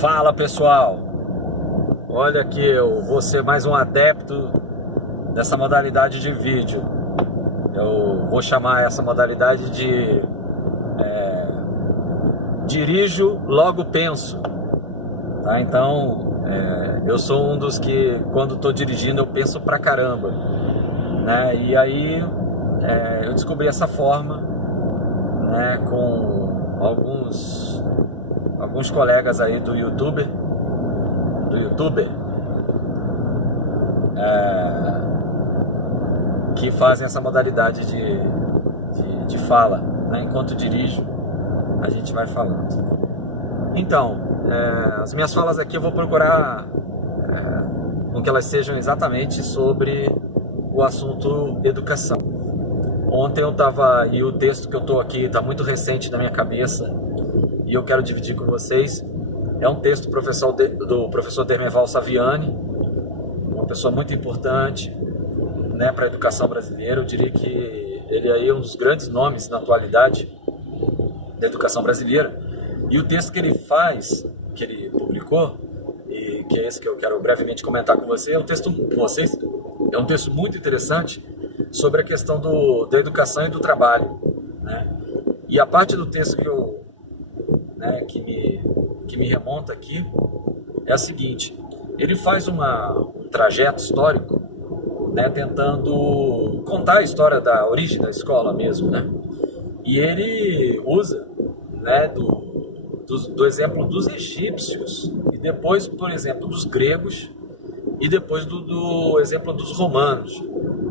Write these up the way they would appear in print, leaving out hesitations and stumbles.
Fala pessoal, olha aqui, eu vou ser mais um adepto dessa modalidade de vídeo. Eu vou chamar essa modalidade de dirijo, logo penso, tá? Então, eu sou um dos que quando estou dirigindo eu penso pra caramba, né? E aí eu descobri essa forma, né, com alguns colegas aí do YouTuber, que fazem essa modalidade de fala, né? Enquanto dirijo, a gente vai falando. Então, as minhas falas aqui eu vou procurar com que elas sejam exatamente sobre o assunto educação. Ontem eu estava, e o texto que eu estou aqui está muito recente na minha cabeça, e eu quero dividir com vocês. É um texto do professor Dermeval Saviani, uma pessoa muito importante, né, para a educação brasileira. Eu diria que ele aí é um dos grandes nomes na atualidade da educação brasileira. E o texto que ele faz, que ele publicou, e que é esse que eu quero brevemente comentar com você, é um texto muito interessante sobre a questão da educação e do trabalho, né? E a parte do texto que me remonta aqui é a seguinte: ele faz um trajeto histórico, né, tentando contar a história da origem da escola mesmo, né? E ele usa, né, do exemplo dos egípcios, e depois, por exemplo, dos gregos, e depois do exemplo dos romanos,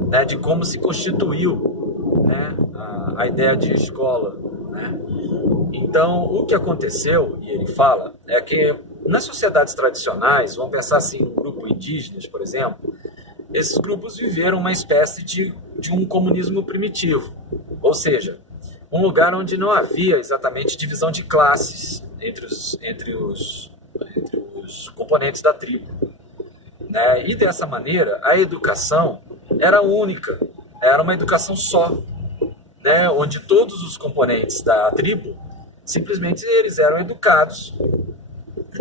né, de como se constituiu, né, a ideia de escola, né? Então, o que aconteceu, e ele fala, é que nas sociedades tradicionais, vamos pensar assim, um grupo indígenas, por exemplo, esses grupos viveram uma espécie de um comunismo primitivo, ou seja, um lugar onde não havia exatamente divisão de classes entre os componentes da tribo, né? E dessa maneira, a educação era única, era uma educação só, né? Onde todos os componentes da tribo, simplesmente eles eram educados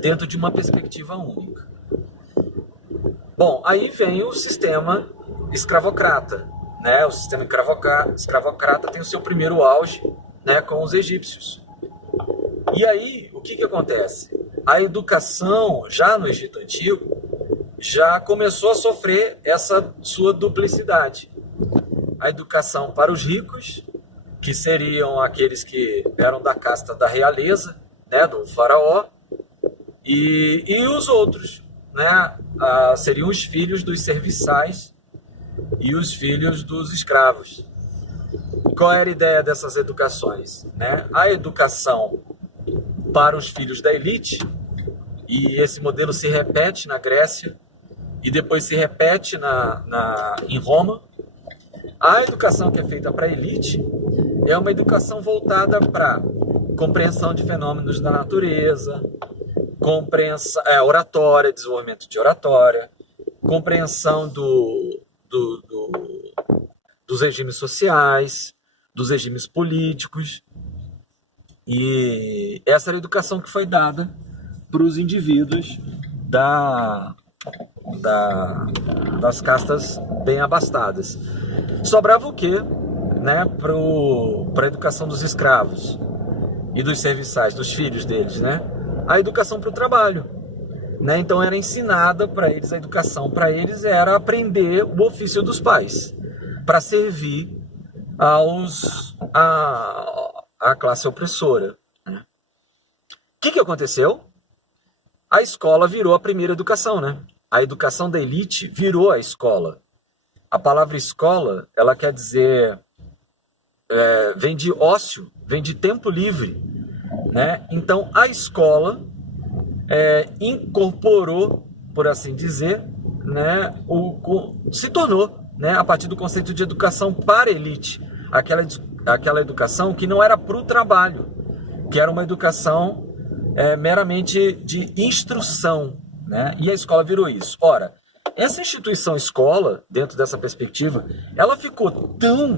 dentro de uma perspectiva única. Bom, aí vem o sistema escravocrata, né? O sistema escravocrata tem o seu primeiro auge, né, com os egípcios. E aí, o que acontece? A educação, já no Egito Antigo, já começou a sofrer essa sua duplicidade. A educação para os ricos, que seriam aqueles que eram da casta da realeza, né, do faraó, e os outros, né, seriam os filhos dos serviçais e os filhos dos escravos. Qual era a ideia dessas educações, né? A educação para os filhos da elite, e esse modelo se repete na Grécia e depois se repete em Roma. A educação que é feita para a elite é uma educação voltada para compreensão de fenômenos da natureza, oratória, desenvolvimento de oratória, compreensão dos regimes sociais, dos regimes políticos. E essa era a educação que foi dada para os indivíduos das castas bem abastadas. Sobrava o quê, né, para a educação dos escravos e dos serviçais, dos filhos deles, né? A educação para o trabalho, né? Então era ensinada para eles, a educação para eles era aprender o ofício dos pais, para servir à classe opressora, né? O que aconteceu? A escola virou a primeira educação, né? A educação da elite virou a escola. A palavra escola, ela quer dizer, vem de ócio, vem de tempo livre, né? Então a escola incorporou, por assim dizer, né, se tornou, né, a partir do conceito de educação para a elite, aquela educação que não era para o trabalho, que era uma educação meramente de instrução, né? E a escola virou isso. Ora, essa instituição escola, dentro dessa perspectiva, ela ficou tão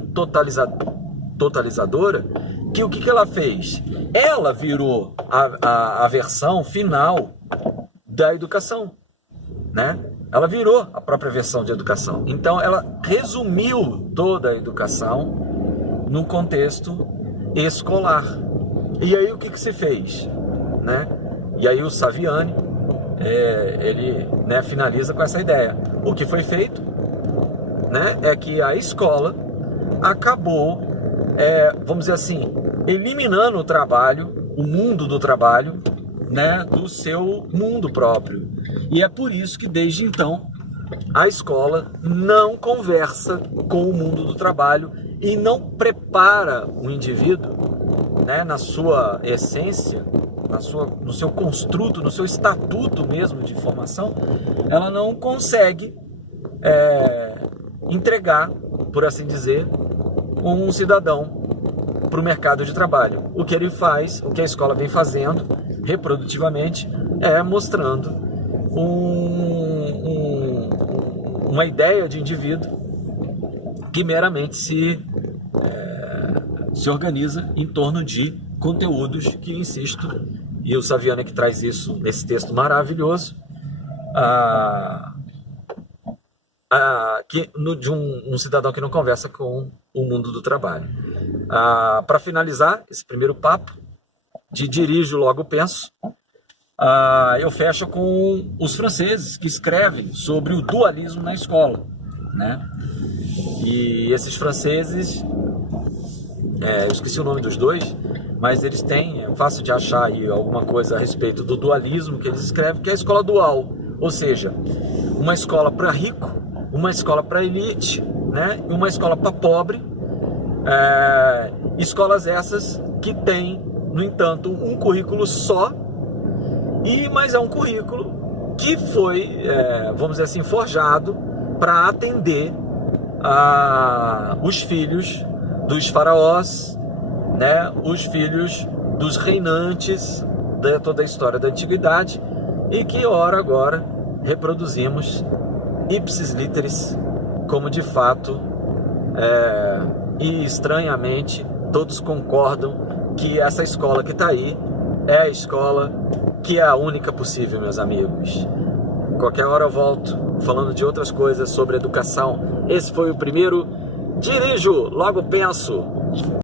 totalizadora que o que ela fez? Ela virou a versão final da educação, né? Ela virou a própria versão de educação. Então ela resumiu toda a educação no contexto escolar. E aí o que se fez, né? E aí o Saviani, ele, né, finaliza com essa ideia. O que foi feito, né, é que a escola acabou, vamos dizer assim, eliminando o trabalho, o mundo do trabalho, né, do seu mundo próprio. E é por isso que desde então a escola não conversa com o mundo do trabalho e não prepara o indivíduo, né, na sua essência, no seu construto, no seu estatuto mesmo de formação. Ela não consegue entregar, por assim dizer, um cidadão para o mercado de trabalho. O que ele faz, o que a escola vem fazendo reprodutivamente, é mostrando uma ideia de indivíduo que meramente se organiza em torno de conteúdos que, insisto, e o Saviani que traz isso nesse texto maravilhoso, de um cidadão que não conversa com o mundo do trabalho. Para finalizar esse primeiro papo, de dirijo, logo penso, eu fecho com os franceses que escrevem sobre o dualismo na escola, né? E esses franceses, eu esqueci o nome dos dois, mas eles têm, é fácil de achar aí alguma coisa a respeito do dualismo que eles escrevem, que é a escola dual, ou seja, uma escola para rico, uma escola para elite, né? E uma escola para pobre, escolas essas que têm, no entanto, um currículo só, mas é um currículo que foi, vamos dizer assim, forjado para atender os filhos dos faraós, né? Os filhos dos reinantes de toda a história da antiguidade, e que ora agora reproduzimos ipsis literis, como de fato e estranhamente todos concordam que essa escola que está aí é a escola que é a única possível, meus amigos. Qualquer hora eu volto falando de outras coisas sobre educação. Esse foi o primeiro Dirijo, Logo Penso.